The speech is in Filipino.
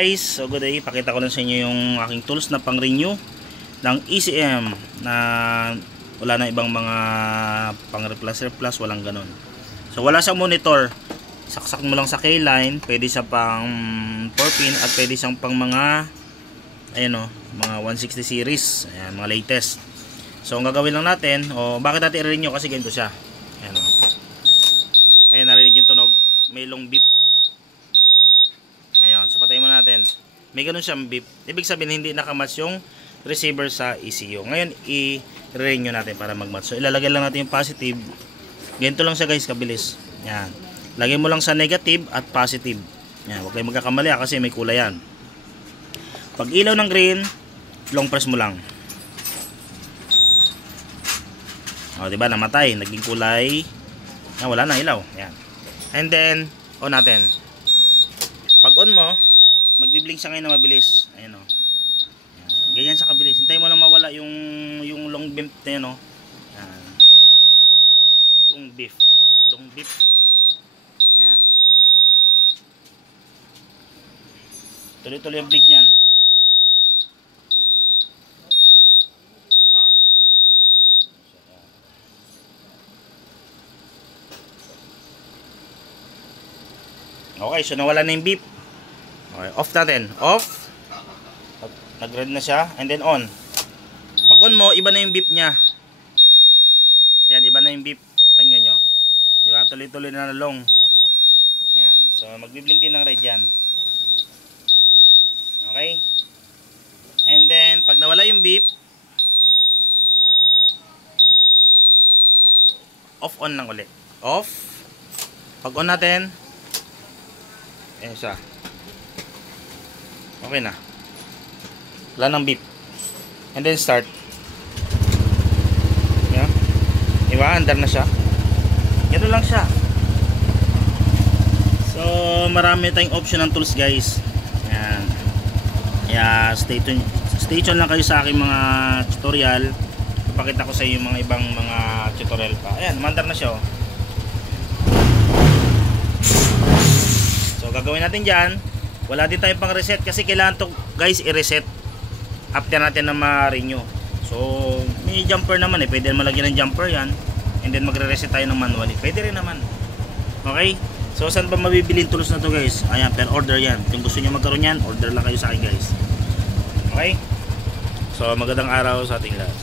Guys, so good day, pakita ko lang sa inyo yung aking tools na pang renew ng ECM na wala na ibang mga pang replace, walang ganun. So wala siyang monitor, saksak mo lang sa K-line, pwede sa pang 4-pin at pwede siyang pang mga ayan o, mga 160 series, ayan, mga latest. So ang gagawin lang natin, bakit natin i-renew, kasi ganito siya, ayan o, ayan, narinig yung tunog, may long beep. Ngayon, so patayin mo natin. May ganun siyang beep. Ibig sabihin hindi nakamatch yung receiver sa ECU. Ngayon, i-renew natin para mag-match. So ilalagay lang natin yung positive. Ganito lang siya guys, kabilis. Yan. Lagay mo lang sa negative at positive. Yan, huwag kayong magkakamali kasi may kulay yan. Pag ilaw ng green, long press mo lang. O, diba? Namatay. Naging kulay. Yan, wala na ilaw. Yan. And then, on natin. Pag on mo, magbi-blink siya ngayon na mabilis. Ayan o. Ayan. Ganyan siya kabilis. Hintayin mo lang mawala yung long beep na yun o. Ayan. Long beep. Long beep. Ayan. Tuloy-tuloy ang blink niyan. Okay, so nawala na yung beep. Okay, off natin. Off. Nag-red na siya. And then on. Pag on mo, iba na yung beep niya. Yan, iba na yung beep. Pakinggan nyo. Diba? Tuloy-tuloy na long. Yan. So, magbiblink din ng red yan. Okay. And then, pag nawala yung beep, off-on lang ulit. Off. Pag on natin, ayan siya. Okay na. Wala nang beep. And then start. Yan. Diba? Andar na siya. Ganun lang siya. So, marami tayong option ng tools guys. Yan. Kaya stay tuned lang kayo sa aking mga tutorial. Ipakita ko sa inyo yung mga ibang mga tutorial pa. Ayan, mandar na siya oh. So gagawin natin dyan, wala din tayong pang reset kasi kailangan to guys i-reset after natin na ma-renew. So may jumper naman pwede naman lagyan ng jumper yan, and then magre-reset tayo ng manually, pwede rin naman. Okay, so saan ba mabibili yung tools na to guys? Ayan, per order yan. Kung gusto nyo magkaroon yan, order lang kayo sa akin guys. Okay, so magandang araw sa ating lahat.